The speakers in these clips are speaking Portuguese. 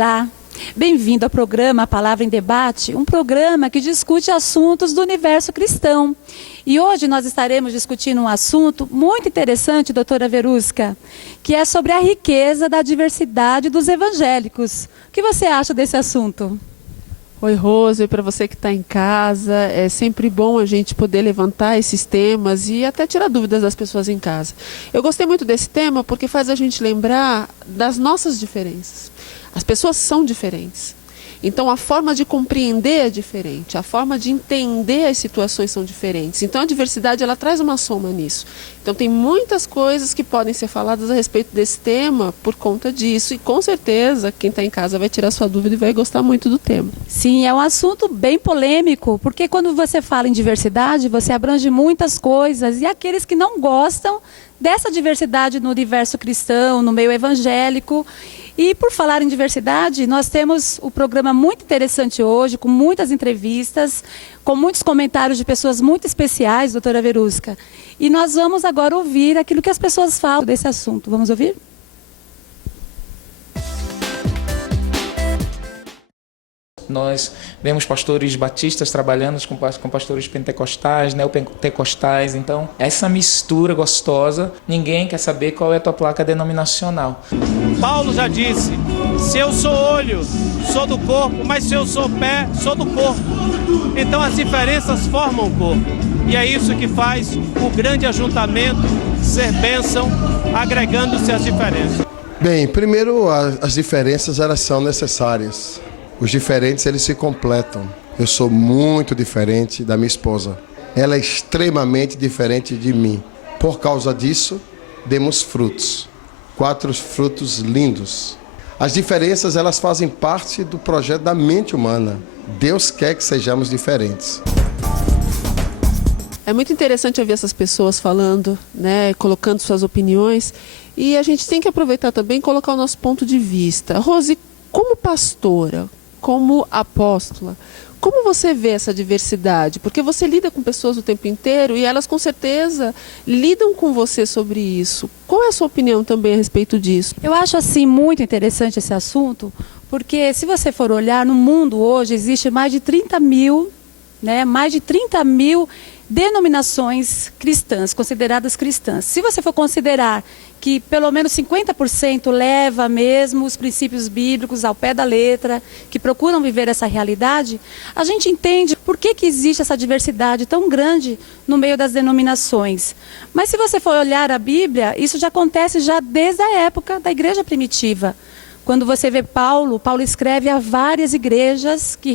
Olá, bem-vindo ao programa Palavra em Debate, um programa que discute assuntos do universo cristão. E hoje nós estaremos discutindo um assunto muito interessante, doutora Verusca, que é sobre a riqueza da diversidade dos evangélicos. O que você acha desse assunto? Oi, Rose, para você que está em casa, é sempre bom a gente poder levantar esses temas e até tirar dúvidas das pessoas em casa. Eu gostei muito desse tema porque faz a gente lembrar das nossas diferenças. As pessoas são diferentes. Então, a forma de compreender é diferente, a forma de entender as situações são diferentes. Então, a diversidade, ela traz uma soma nisso. Então, tem muitas coisas que podem ser faladas a respeito desse tema por conta disso. E, com certeza, quem está em casa vai tirar sua dúvida e vai gostar muito do tema. Sim, é um assunto bem polêmico, porque quando você fala em diversidade, você abrange muitas coisas. E aqueles que não gostam dessa diversidade no universo cristão, no meio evangélico. E por falar em diversidade, nós temos um programa muito interessante hoje, com muitas entrevistas, com muitos comentários de pessoas muito especiais, doutora Verusca. E nós vamos agora ouvir aquilo que as pessoas falam desse assunto. Vamos ouvir? Nós vemos pastores batistas trabalhando com pastores pentecostais, neopentecostais. Então, essa mistura gostosa, ninguém quer saber qual é a tua placa denominacional. Paulo já disse, se eu sou olho, sou do corpo, mas se eu sou pé, sou do corpo. Então as diferenças formam o corpo. E é isso que faz o grande ajuntamento ser bênção, agregando-se às diferenças. Bem, primeiro as diferenças elas são necessárias. Os diferentes, eles se completam. Eu sou muito diferente da minha esposa. Ela é extremamente diferente de mim. Por causa disso, demos frutos. 4 frutos lindos. As diferenças, elas fazem parte do projeto da mente humana. Deus quer que sejamos diferentes. É muito interessante ouvir essas pessoas falando, né, colocando suas opiniões. E a gente tem que aproveitar também e colocar o nosso ponto de vista. Rose, como pastora, como apóstola, como você vê essa diversidade? Porque você lida com pessoas o tempo inteiro e elas com certeza lidam com você sobre isso. Qual é a sua opinião também a respeito disso? Eu acho assim muito interessante esse assunto, porque se você for olhar no mundo hoje, existe mais de 30 mil denominações cristãs, consideradas cristãs. Se você for considerar que pelo menos 50% leva mesmo os princípios bíblicos ao pé da letra, que procuram viver essa realidade, a gente entende por que existe essa diversidade tão grande no meio das denominações. Mas se você for olhar a Bíblia, isso já acontece já desde a época da igreja primitiva. Quando você vê Paulo escreve a várias igrejas que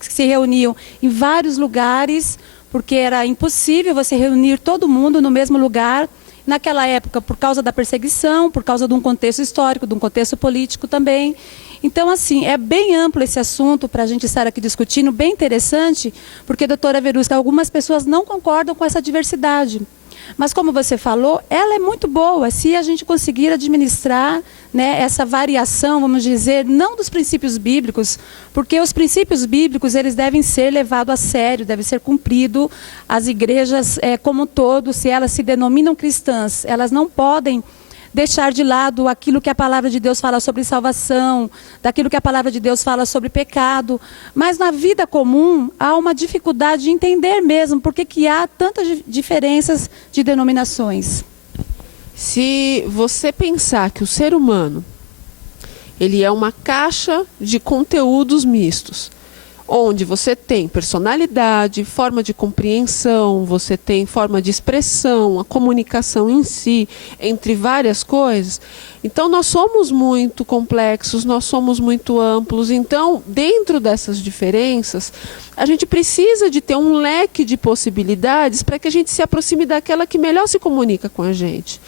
se reuniam em vários lugares, porque era impossível você reunir todo mundo no mesmo lugar. Naquela época, por causa da perseguição, por causa de um contexto histórico, de um contexto político também. Então, assim, é bem amplo esse assunto para a gente estar aqui discutindo, bem interessante, porque, doutora Verusca, algumas pessoas não concordam com essa diversidade. Mas, como você falou, ela é muito boa se a gente conseguir administrar, né, essa variação, vamos dizer, não dos princípios bíblicos, porque os princípios bíblicos eles devem ser levados a sério, devem ser cumpridos. As igrejas, como um todo, se elas se denominam cristãs, elas não podem deixar de lado aquilo que a palavra de Deus fala sobre salvação, daquilo que a palavra de Deus fala sobre pecado. Mas na vida comum há uma dificuldade de entender mesmo por que há tantas diferenças de denominações. Se você pensar que o ser humano ele é uma caixa de conteúdos mistos, onde você tem personalidade, forma de compreensão, você tem forma de expressão, a comunicação em si, entre várias coisas. Então, nós somos muito complexos, nós somos muito amplos. Então, dentro dessas diferenças, a gente precisa de ter um leque de possibilidades para que a gente se aproxime daquela que melhor se comunica com a gente.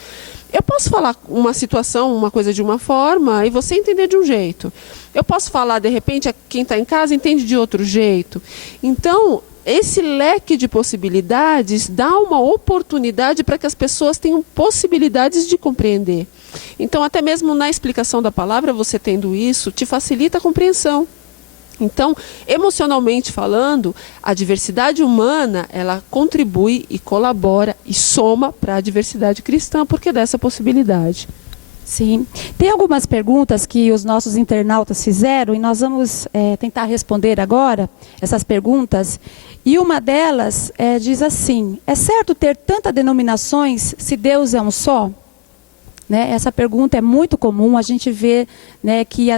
Eu posso falar uma situação, uma coisa de uma forma e você entender de um jeito. Eu posso falar, de repente, quem está em casa entende de outro jeito. Então, esse leque de possibilidades dá uma oportunidade para que as pessoas tenham possibilidades de compreender. Então, até mesmo na explicação da palavra, você tendo isso, te facilita a compreensão. Então, emocionalmente falando, a diversidade humana, ela contribui e colabora e soma para a diversidade cristã, porque dá essa possibilidade. Sim. Tem algumas perguntas que os nossos internautas fizeram e nós vamos tentar responder agora essas perguntas. E uma delas diz assim: é certo ter tantas denominações se Deus é um só? Né? Essa pergunta é muito comum, a gente vê, né, que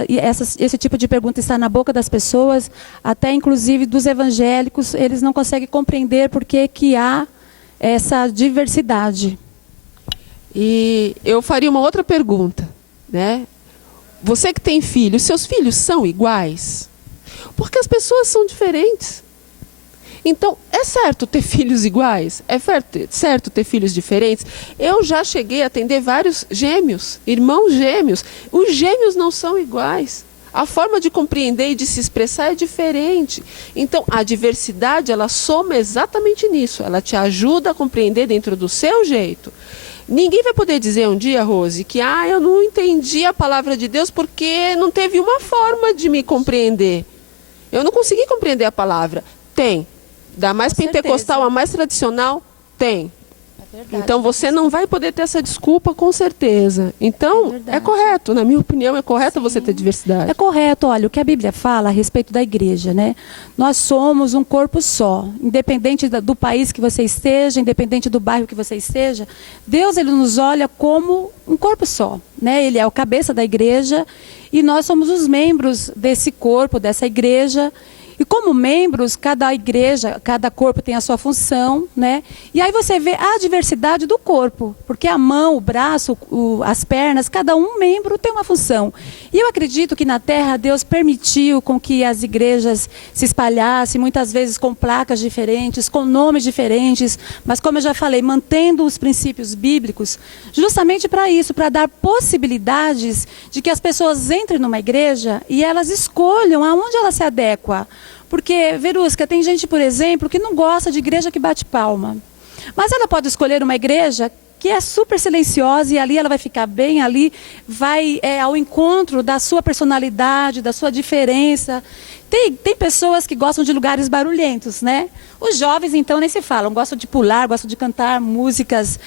esse tipo de pergunta está na boca das pessoas, até inclusive dos evangélicos, eles não conseguem compreender por que há essa diversidade. E eu faria uma outra pergunta, né? Você que tem filhos, seus filhos são iguais? Porque as pessoas são diferentes. Então, é certo ter filhos iguais? É certo ter filhos diferentes? Eu já cheguei a atender vários gêmeos, irmãos gêmeos. Os gêmeos não são iguais. A forma de compreender e de se expressar é diferente. Então, a diversidade, ela soma exatamente nisso. Ela te ajuda a compreender dentro do seu jeito. Ninguém vai poder dizer um dia, Rose, que eu não entendi a palavra de Deus porque não teve uma forma de me compreender. Eu não consegui compreender a palavra. Tem. Da mais pentecostal à mais tradicional, tem. Verdade, então você não vai poder ter essa desculpa, com certeza. Então, é correto, na minha opinião, é correto você ter diversidade. É correto, olha, o que a Bíblia fala a respeito da igreja, né? Nós somos um corpo só, independente do país que você esteja, independente do bairro que você esteja, Deus, ele nos olha como um corpo só, né? Ele é o cabeça da igreja e nós somos os membros desse corpo, dessa igreja. E como membros, cada igreja, cada corpo tem a sua função, né? E aí você vê a diversidade do corpo, porque a mão, o braço, as pernas, cada um membro tem uma função. E eu acredito que na Terra Deus permitiu com que as igrejas se espalhassem, muitas vezes com placas diferentes, com nomes diferentes, mas como eu já falei, mantendo os princípios bíblicos, justamente para isso, para dar possibilidades de que as pessoas entrem numa igreja e elas escolham aonde ela se adequa. Porque, Verusca, tem gente, por exemplo, que não gosta de igreja que bate palma. Mas ela pode escolher uma igreja que é super silenciosa e ali ela vai ficar bem, ali vai ao encontro da sua personalidade, da sua diferença. Tem pessoas que gostam de lugares barulhentos, né? Os jovens, então, nem se falam, gostam de pular, gostam de cantar músicas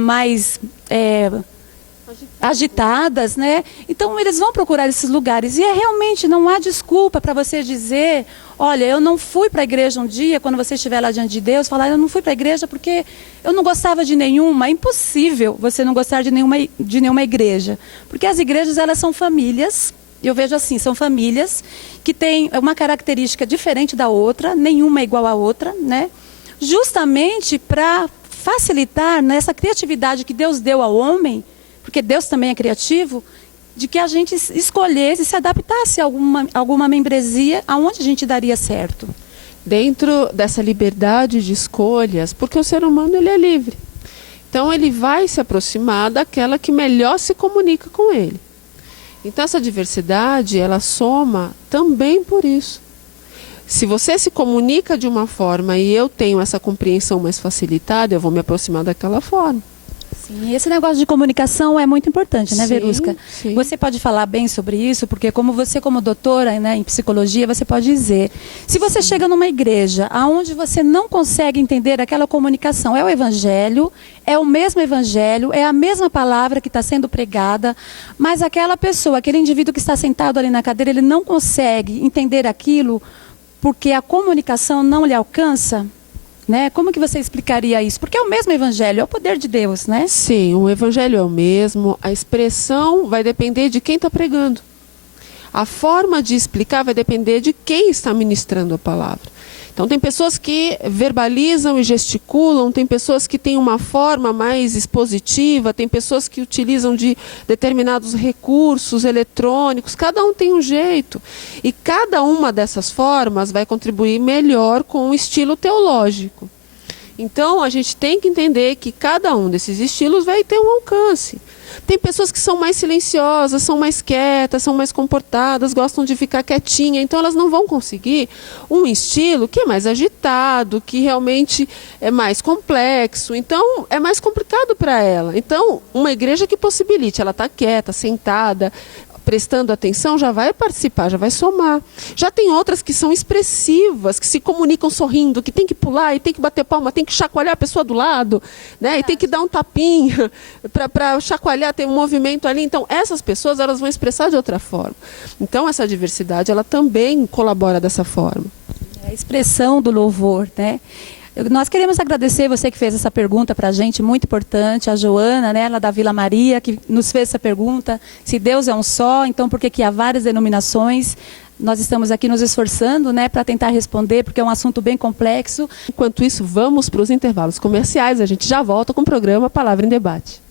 mais agitadas, né? Então eles vão procurar esses lugares e realmente não há desculpa para você dizer, olha, eu não fui para a igreja um dia, quando você estiver lá diante de Deus, falar, eu não fui para a igreja porque eu não gostava de nenhuma. É impossível você não gostar de nenhuma igreja, porque as igrejas, elas são famílias. Eu vejo assim, são famílias que têm uma característica diferente da outra, nenhuma é igual à outra, né? Justamente para facilitar nessa criatividade que Deus deu ao homem, porque Deus também é criativo, de que a gente escolhesse, se adaptasse a alguma membresia, aonde a gente daria certo. Dentro dessa liberdade de escolhas, porque o ser humano, ele é livre. Então ele vai se aproximar daquela que melhor se comunica com ele. Então essa diversidade, ela soma também por isso. Se você se comunica de uma forma e eu tenho essa compreensão mais facilitada, eu vou me aproximar daquela forma. Sim, esse negócio de comunicação é muito importante, né, Sim, Verusca? sim. Você pode falar bem sobre isso, porque como doutora, né, em psicologia, você pode dizer, se você chega numa igreja onde você não consegue entender aquela comunicação, é o evangelho, é o mesmo evangelho, é a mesma palavra que está sendo pregada, mas aquela pessoa, aquele indivíduo que está sentado ali na cadeira, ele não consegue entender aquilo porque a comunicação não lhe alcança, né? Como que você explicaria isso? Porque é o mesmo evangelho, é o poder de Deus, né? Sim, o evangelho é o mesmo, a expressão vai depender de quem está pregando. A forma de explicar vai depender de quem está ministrando a palavra. Então tem pessoas que verbalizam e gesticulam, tem pessoas que têm uma forma mais expositiva, tem pessoas que utilizam de determinados recursos eletrônicos, cada um tem um jeito. E cada uma dessas formas vai contribuir melhor com o estilo teológico. Então a gente tem que entender que cada um desses estilos vai ter um alcance. Tem pessoas que são mais silenciosas, são mais quietas, são mais comportadas, gostam de ficar quietinha, então elas não vão conseguir um estilo que é mais agitado, que realmente é mais complexo, então é mais complicado para ela. Então, uma igreja que possibilite ela estar quieta, sentada, prestando atenção, já vai participar, já vai somar. Já tem outras que são expressivas, que se comunicam sorrindo, que tem que pular e tem que bater palma, tem que chacoalhar a pessoa do lado, né? E tem que dar um tapinha para chacoalhar, tem um movimento ali. Então, essas pessoas, elas vão expressar de outra forma. Então, essa diversidade, ela também colabora dessa forma. É a expressão do louvor, né? Nós queremos agradecer você que fez essa pergunta para a gente, muito importante, a Joana, né, ela da Vila Maria, que nos fez essa pergunta, se Deus é um só, então por que há várias denominações? Nós estamos aqui nos esforçando, né, para tentar responder, porque é um assunto bem complexo. Enquanto isso, vamos para os intervalos comerciais, a gente já volta com o programa Palavra em Debate.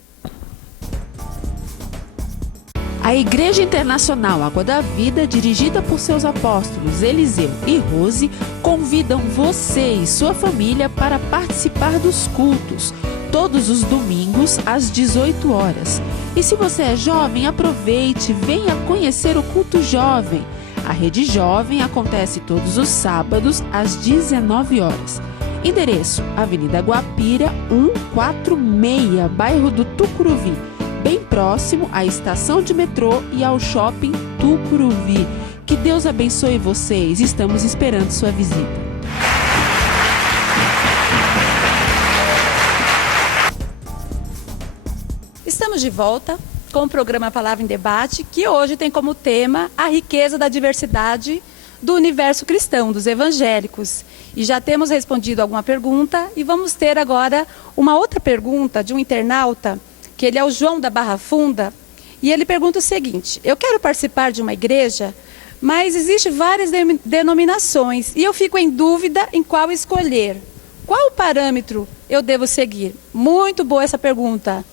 A Igreja Internacional Água da Vida, dirigida por seus apóstolos Eliseu e Rose, convidam você e sua família para participar dos cultos, todos os domingos às 18 horas. E se você é jovem, aproveite, venha conhecer o culto jovem. A Rede Jovem acontece todos os sábados às 19 horas. Endereço: Avenida Guapira, 146, bairro do Tucuruvi, bem próximo à estação de metrô e ao shopping Tucuruvi. Que Deus abençoe vocês. Estamos esperando sua visita. Estamos de volta com o programa Palavra em Debate, que hoje tem como tema a riqueza da diversidade do universo cristão, dos evangélicos. E já temos respondido alguma pergunta e vamos ter agora uma outra pergunta de um internauta, que ele é o João da Barra Funda, e ele pergunta o seguinte: eu quero participar de uma igreja, mas existem várias denominações e eu fico em dúvida em qual escolher. Qual o parâmetro eu devo seguir? Muito boa essa pergunta,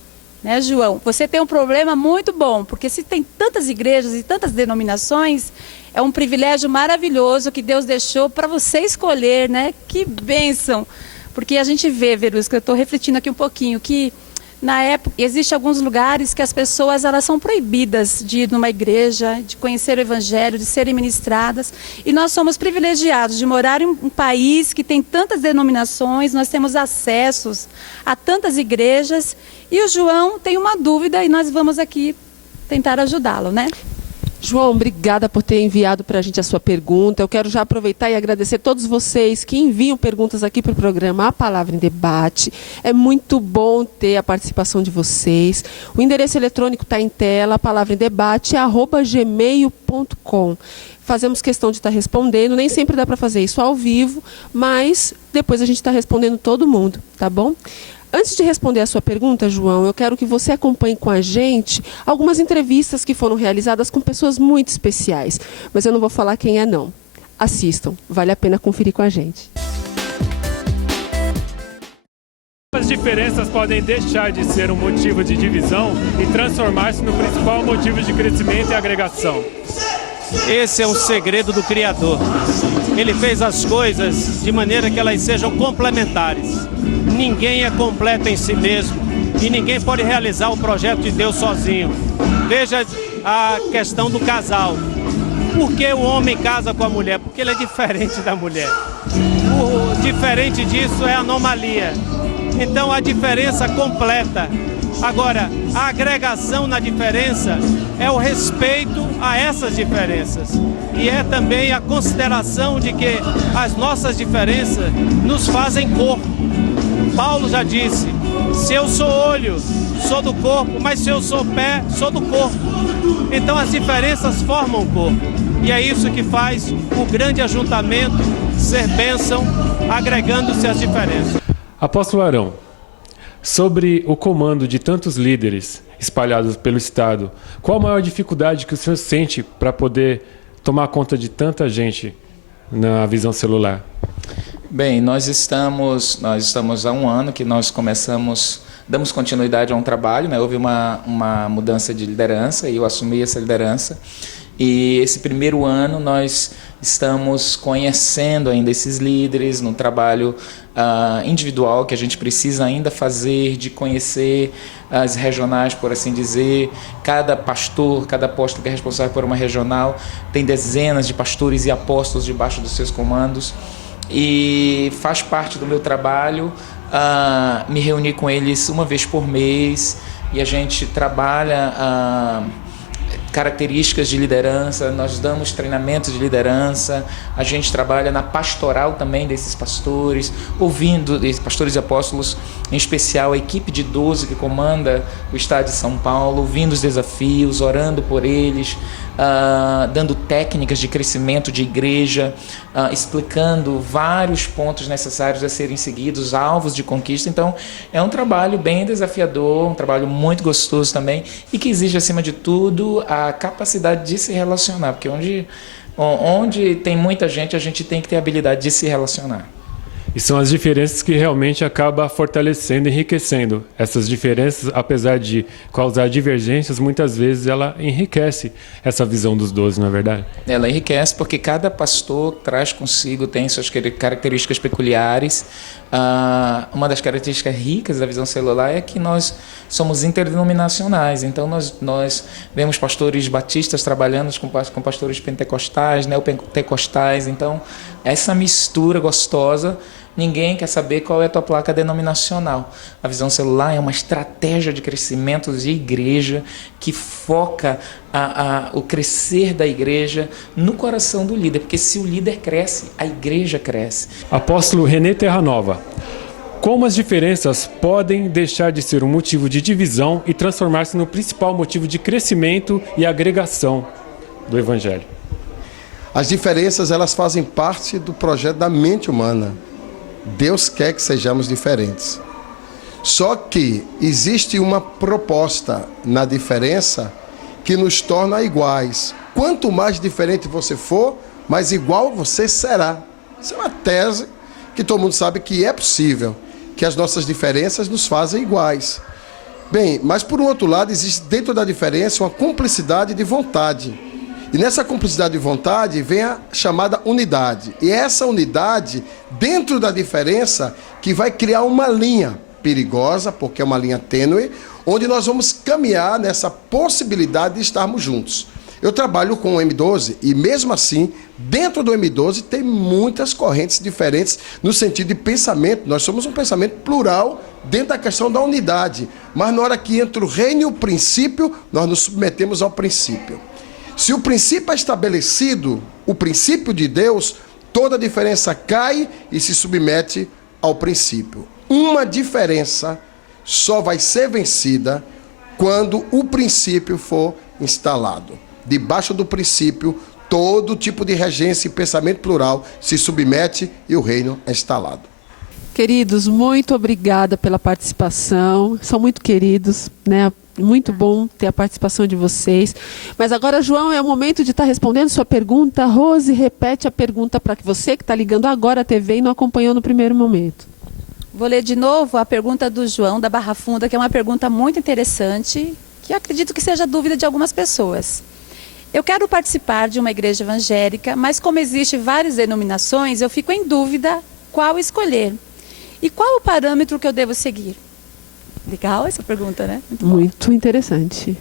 né, João? Você tem um problema muito bom, porque se tem tantas igrejas e tantas denominações, é um privilégio maravilhoso que Deus deixou para você escolher, né? Que bênção! Porque a gente vê, Verusca, eu estou refletindo aqui um pouquinho, que na época, existem alguns lugares que as pessoas elas são proibidas de ir numa igreja, de conhecer o evangelho, de serem ministradas. E nós somos privilegiados de morar em um país que tem tantas denominações, nós temos acessos a tantas igrejas. E o João tem uma dúvida e nós vamos aqui tentar ajudá-lo, né? João, obrigada por ter enviado para a gente a sua pergunta. Eu quero já aproveitar e agradecer a todos vocês que enviam perguntas aqui para o programa A Palavra em Debate. É muito bom ter a participação de vocês. O endereço eletrônico está em tela, palavraemdebate@gmail.com. Fazemos questão de estar respondendo, nem sempre dá para fazer isso ao vivo, mas depois a gente está respondendo todo mundo, tá bom? Antes de responder a sua pergunta, João, eu quero que você acompanhe com a gente algumas entrevistas que foram realizadas com pessoas muito especiais. Mas eu não vou falar quem é, não. Assistam, vale a pena conferir com a gente. As diferenças podem deixar de ser um motivo de divisão e transformar-se no principal motivo de crescimento e agregação. Esse é o segredo do Criador. Ele fez as coisas de maneira que elas sejam complementares. Ninguém é completo em si mesmo e ninguém pode realizar o projeto de Deus sozinho. Veja a questão do casal. Por que o homem casa com a mulher? Porque ele é diferente da mulher. O diferente disso é anomalia. Então a diferença completa. Agora, a agregação na diferença é o respeito a essas diferenças. E é também a consideração de que as nossas diferenças nos fazem corpo. Paulo já disse: se eu sou olho, sou do corpo, mas se eu sou pé, sou do corpo. Então as diferenças formam o corpo. E é isso que faz o grande ajuntamento ser bênção, agregando-se às diferenças. Apóstolo Arão, sobre o comando de tantos líderes espalhados pelo Estado, qual a maior dificuldade que o senhor sente para poder tomar conta de tanta gente na visão celular? Bem, nós estamos há um ano que nós damos continuidade a um trabalho, né? Houve uma mudança de liderança e eu assumi essa liderança. E esse primeiro ano nós estamos conhecendo ainda esses líderes no trabalho individual que a gente precisa ainda fazer, de conhecer as regionais, por assim dizer. Cada pastor, cada apóstolo que é responsável por uma regional tem dezenas de pastores e apóstolos debaixo dos seus comandos. E faz parte do meu trabalho me reunir com eles uma vez por mês e a gente trabalha características de liderança, nós damos treinamentos de liderança, a gente trabalha na pastoral também desses pastores, ouvindo pastores e apóstolos, em especial a equipe de 12 que comanda o estado de São Paulo, ouvindo os desafios, orando por eles, dando técnicas de crescimento de igreja, explicando vários pontos necessários a serem seguidos, alvos de conquista. Então, é um trabalho bem desafiador, um trabalho muito gostoso também e que exige, acima de tudo, a capacidade de se relacionar, porque onde tem muita gente, a gente tem que ter a habilidade de se relacionar. E são as diferenças que realmente acabam fortalecendo e enriquecendo. Essas diferenças, apesar de causar divergências, muitas vezes ela enriquece essa visão dos 12, não é verdade? Ela enriquece porque cada pastor traz consigo, tem suas características peculiares. Uma das características ricas da visão celular é que nós somos interdenominacionais. Então, nós vemos pastores batistas trabalhando com pastores pentecostais, neopentecostais. Então, essa mistura gostosa, ninguém quer saber qual é a tua placa denominacional. A visão celular é uma estratégia de crescimento de igreja que foca o crescer da igreja no coração do líder, porque se o líder cresce, a igreja cresce. Apóstolo René Terranova, como as diferenças podem deixar de ser um motivo de divisão e transformar-se no principal motivo de crescimento e agregação do Evangelho? As diferenças, elas fazem parte do projeto da mente humana. Deus quer que sejamos diferentes. Só que existe uma proposta na diferença que nos torna iguais. Quanto mais diferente você for, mais igual você será. Isso é uma tese que todo mundo sabe que é possível, que as nossas diferenças nos fazem iguais. Bem, mas por um outro lado, existe dentro da diferença uma cumplicidade de vontade. E nessa cumplicidade de vontade vem a chamada unidade. E essa unidade, dentro da diferença, que vai criar uma linha perigosa, porque é uma linha tênue, onde nós vamos caminhar nessa possibilidade de estarmos juntos. Eu trabalho com o M12 e mesmo assim, dentro do M12 tem muitas correntes diferentes no sentido de pensamento. Nós somos um pensamento plural dentro da questão da unidade. Mas na hora que entra o reino e o princípio, nós nos submetemos ao princípio. Se o princípio é estabelecido, o princípio de Deus, toda diferença cai e se submete ao princípio. Uma diferença só vai ser vencida quando o princípio for instalado. Debaixo do princípio, todo tipo de regência e pensamento plural se submete e o reino é instalado. Queridos, muito obrigada pela participação. São muito queridos, né? Muito bom ter a participação de vocês. Mas agora, João, é o momento de estar respondendo sua pergunta. Rose, repete a pergunta para você que está ligando agora a TV e não acompanhou no primeiro momento. Vou ler de novo a pergunta do João, da Barra Funda, que é uma pergunta muito interessante, que eu acredito que seja dúvida de algumas pessoas. Eu quero participar de uma igreja evangélica, mas como existem várias denominações, eu fico em dúvida qual escolher. E qual o parâmetro que eu devo seguir? Legal essa pergunta, né? Muito interessante.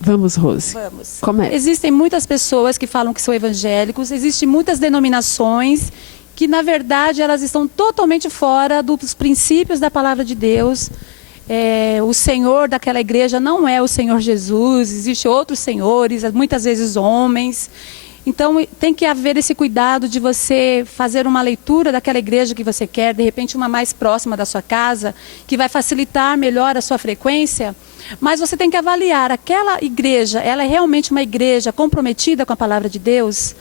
Vamos, Rose. Vamos. Comece. Existem muitas pessoas que falam que são evangélicos, existem muitas denominações que, na verdade, elas estão totalmente fora dos princípios da palavra de Deus. O Senhor daquela igreja não é o Senhor Jesus, existem outros senhores, muitas vezes homens. Então, tem que haver esse cuidado de você fazer uma leitura daquela igreja que você quer, de repente uma mais próxima da sua casa, que vai facilitar melhor a sua frequência. Mas você tem que avaliar, aquela igreja, ela é realmente uma igreja comprometida com a palavra de Deus?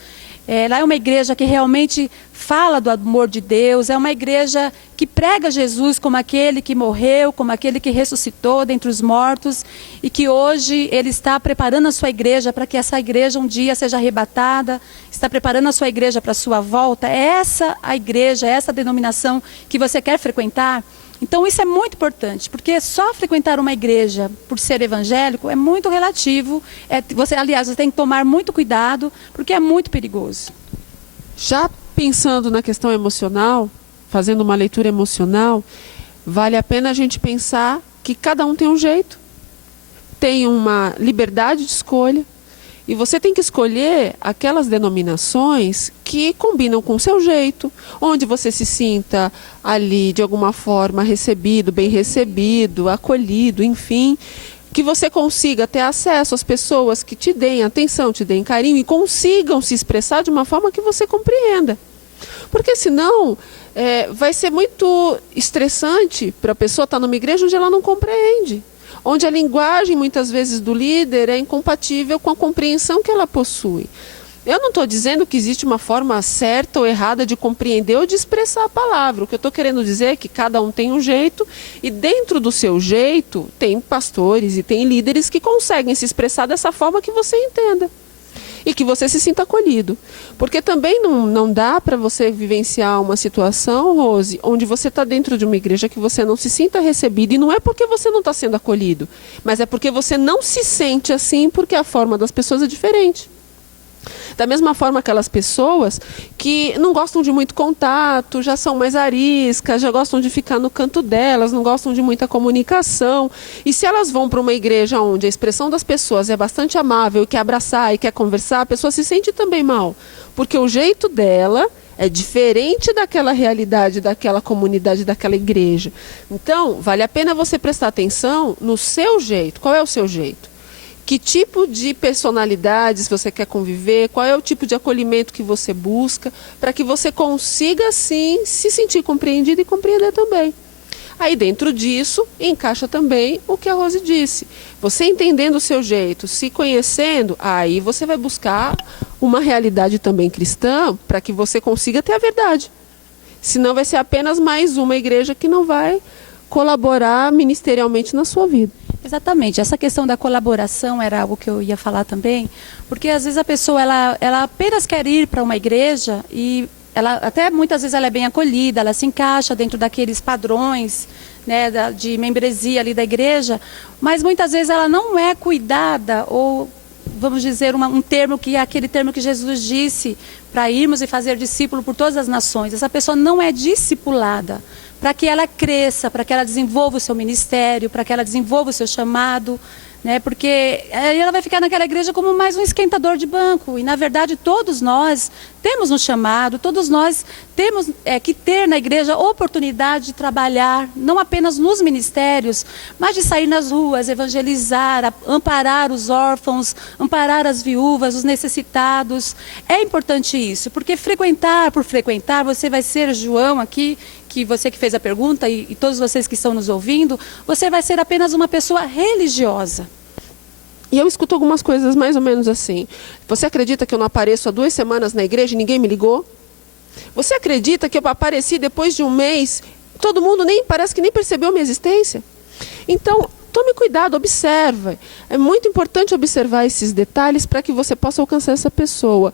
Ela é uma igreja que realmente fala do amor de Deus, é uma igreja que prega Jesus como aquele que morreu, como aquele que ressuscitou dentre os mortos e que hoje ele está preparando a sua igreja para que essa igreja um dia seja arrebatada, está preparando a sua igreja para a sua volta. É essa a igreja, é essa a denominação que você quer frequentar? Então isso é muito importante, porque só frequentar uma igreja por ser evangélico é muito relativo. Aliás, você tem que tomar muito cuidado, porque é muito perigoso. Já pensando na questão emocional, fazendo uma leitura emocional, vale a pena a gente pensar que cada um tem um jeito, tem uma liberdade de escolha, e você tem que escolher aquelas denominações que combinam com o seu jeito, onde você se sinta ali de alguma forma recebido, bem recebido, acolhido, enfim, que você consiga ter acesso às pessoas que te deem atenção, te deem carinho e consigam se expressar de uma forma que você compreenda. Porque senão vai ser muito estressante para a pessoa estar numa igreja onde ela não compreende. Onde a linguagem, muitas vezes, do líder é incompatível com a compreensão que ela possui. Eu não estou dizendo que existe uma forma certa ou errada de compreender ou de expressar a palavra. O que eu estou querendo dizer é que cada um tem um jeito e dentro do seu jeito tem pastores e tem líderes que conseguem se expressar dessa forma que você entenda. E que você se sinta acolhido. Porque também não dá para você vivenciar uma situação, Rose, onde você está dentro de uma igreja que você não se sinta recebido. E não é porque você não está sendo acolhido, mas é porque você não se sente assim porque a forma das pessoas é diferente. Da mesma forma, aquelas pessoas que não gostam de muito contato, já são mais ariscas, já gostam de ficar no canto delas, não gostam de muita comunicação. E se elas vão para uma igreja onde a expressão das pessoas é bastante amável, quer abraçar e quer conversar, a pessoa se sente também mal. Porque o jeito dela é diferente daquela realidade, daquela comunidade, daquela igreja. Então, vale a pena você prestar atenção no seu jeito. Qual é o seu jeito? Que tipo de personalidades você quer conviver, qual é o tipo de acolhimento que você busca, para que você consiga, sim, se sentir compreendido e compreender também. Aí, dentro disso, encaixa também o que a Rose disse. Você entendendo o seu jeito, se conhecendo, aí você vai buscar uma realidade também cristã para que você consiga ter a verdade. Senão vai ser apenas mais uma igreja que não vai colaborar ministerialmente na sua vida. Exatamente, essa questão da colaboração era algo que eu ia falar também, porque às vezes a pessoa ela apenas quer ir para uma igreja e ela até muitas vezes ela é bem acolhida, ela se encaixa dentro daqueles padrões, né, de membresia ali da igreja, mas muitas vezes ela não é cuidada ou vamos dizer um termo que é aquele termo que Jesus disse para irmos e fazer discípulo por todas as nações. Essa pessoa não é discipulada para que ela cresça, para que ela desenvolva o seu ministério, para que ela desenvolva o seu chamado, né? Porque aí ela vai ficar naquela igreja como mais um esquentador de banco. E, na verdade, todos nós temos um chamado, todos nós temos que ter na igreja a oportunidade de trabalhar, não apenas nos ministérios, mas de sair nas ruas, evangelizar, amparar os órfãos, amparar as viúvas, os necessitados. É importante isso, porque frequentar por frequentar, você vai ser, João, aqui, que você que fez a pergunta e todos vocês que estão nos ouvindo, você vai ser apenas uma pessoa religiosa. E eu escuto algumas coisas mais ou menos assim. Você acredita que eu não apareço há 2 semanas na igreja e ninguém me ligou? Você acredita que eu apareci depois de um mês, todo mundo parece que nem percebeu minha existência? Então, tome cuidado, observe. É muito importante observar esses detalhes para que você possa alcançar essa pessoa.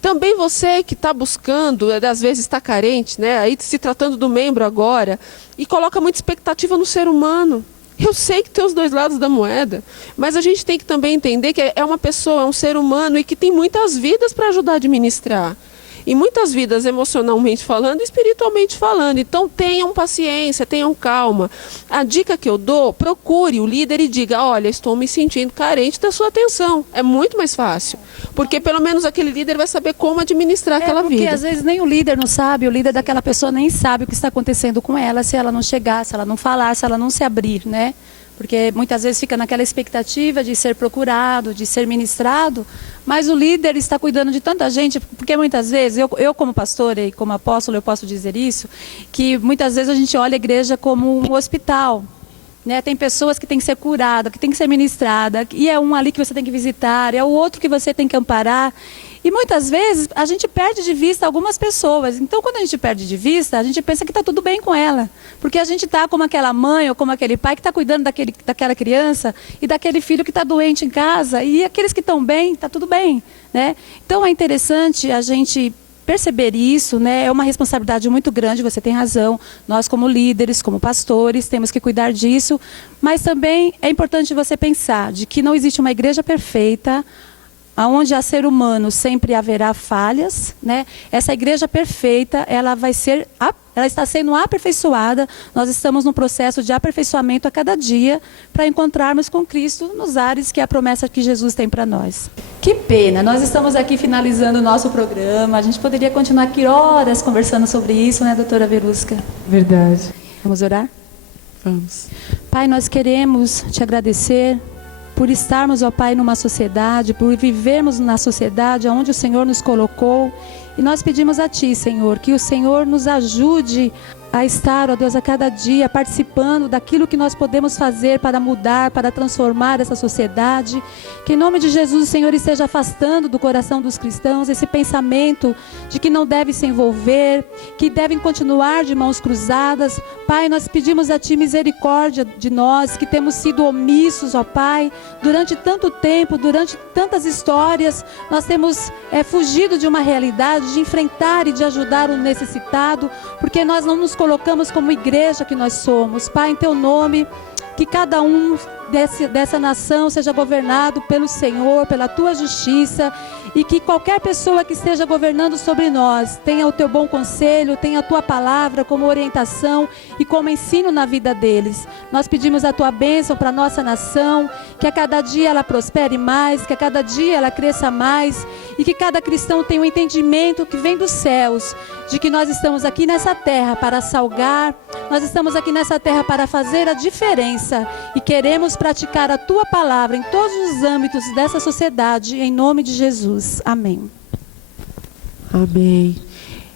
Também você que está buscando, às vezes está carente, né? Aí se tratando do membro agora, e coloca muita expectativa no ser humano. Eu sei que tem os 2 lados da moeda, mas a gente tem que também entender que é uma pessoa, é um ser humano e que tem muitas vidas para ajudar a administrar. E muitas vidas emocionalmente falando e espiritualmente falando. Então tenham paciência, tenham calma. A dica que eu dou, procure o líder e diga, olha, estou me sentindo carente da sua atenção. É muito mais fácil. Porque pelo menos aquele líder vai saber como administrar aquela vida. Porque às vezes nem o líder não sabe, o líder daquela pessoa nem sabe o que está acontecendo com ela, se ela não chegar, se ela não falar, se ela não se abrir, né? Porque muitas vezes fica naquela expectativa de ser procurado, de ser ministrado, mas o líder está cuidando de tanta gente, porque muitas vezes, eu como pastora e como apóstolo, eu posso dizer isso, que muitas vezes a gente olha a igreja como um hospital, né? Tem pessoas que têm que ser curadas, que têm que ser ministradas, e é um ali que você tem que visitar, é o outro que você tem que amparar. E muitas vezes a gente perde de vista algumas pessoas. Então, quando a gente perde de vista, a gente pensa que está tudo bem com ela. Porque a gente está como aquela mãe ou como aquele pai que está cuidando daquela criança e daquele filho que está doente em casa. E aqueles que estão bem, está tudo bem, né? Então, é interessante a gente perceber isso, né? É uma responsabilidade muito grande, você tem razão. Nós, como líderes, como pastores, temos que cuidar disso. Mas também é importante você pensar de que não existe uma igreja perfeita, aonde há ser humano sempre haverá falhas, né? Essa igreja perfeita, ela está sendo aperfeiçoada. Nós estamos no processo de aperfeiçoamento a cada dia para encontrarmos com Cristo nos ares que é a promessa que Jesus tem para nós. Que pena, nós estamos aqui finalizando o nosso programa. A gente poderia continuar aqui horas conversando sobre isso, né, doutora Verusca? Verdade. Vamos orar? Vamos. Pai, nós queremos te agradecer por estarmos, ó Pai, numa sociedade, por vivermos na sociedade onde o Senhor nos colocou. E nós pedimos a Ti, Senhor, que o Senhor nos ajude a estar, ó Deus, a cada dia participando daquilo que nós podemos fazer para mudar, para transformar essa sociedade. Que em nome de Jesus o Senhor esteja afastando do coração dos cristãos esse pensamento de que não deve se envolver, que devem continuar de mãos cruzadas. Pai, nós pedimos a Ti misericórdia de nós, que temos sido omissos, ó Pai, durante tanto tempo, durante tantas histórias. Nós temos fugido de uma realidade, de enfrentar e de ajudar o necessitado, porque nós não nos colocamos como igreja que nós somos. Pai, em Teu nome, que cada um dessa nação seja governado pelo Senhor, pela Tua justiça, e que qualquer pessoa que esteja governando sobre nós tenha o Teu bom conselho, tenha a Tua palavra como orientação e como ensino na vida deles. Nós pedimos a Tua bênção para a nossa nação, que a cada dia ela prospere mais, que a cada dia ela cresça mais, e que cada cristão tenha um entendimento que vem dos céus, de que nós estamos aqui nessa terra para salgar, nós estamos aqui nessa terra para fazer a diferença, e queremos praticar a Tua palavra em todos os âmbitos dessa sociedade, em nome de Jesus. Amém. Amém.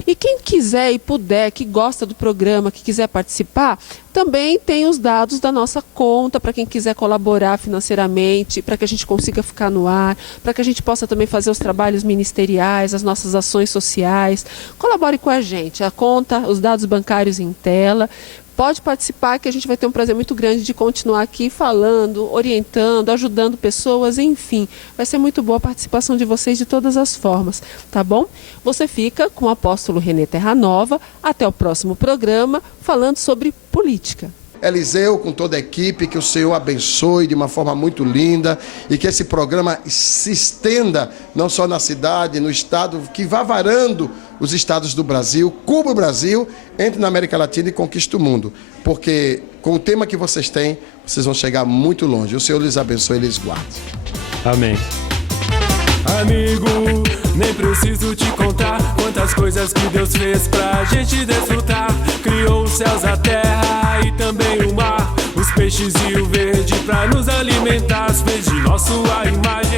E quem quiser e puder, que gosta do programa, que quiser participar, também tem os dados da nossa conta para quem quiser colaborar financeiramente, para que a gente consiga ficar no ar, para que a gente possa também fazer os trabalhos ministeriais, as nossas ações sociais. Colabore com a gente. A conta, os dados bancários em tela. Pode participar, que a gente vai ter um prazer muito grande de continuar aqui falando, orientando, ajudando pessoas, enfim. Vai ser muito boa a participação de vocês de todas as formas, tá bom? Você fica com o apóstolo René Terranova. Até o próximo programa, falando sobre política. Eliseu, com toda a equipe, que o Senhor abençoe de uma forma muito linda e que esse programa se estenda não só na cidade, no estado, que vá varando os estados do Brasil, cubra o Brasil, entre na América Latina e conquiste o mundo, porque com o tema que vocês têm, vocês vão chegar muito longe. O Senhor lhes abençoe e lhes guarde. Amém. Amigo, nem preciso te contar quantas coisas que Deus fez pra gente desfrutar. Criou os céus, a terra e também o mar, os peixes e o verde pra nos alimentar. Fez de nós sua imagem.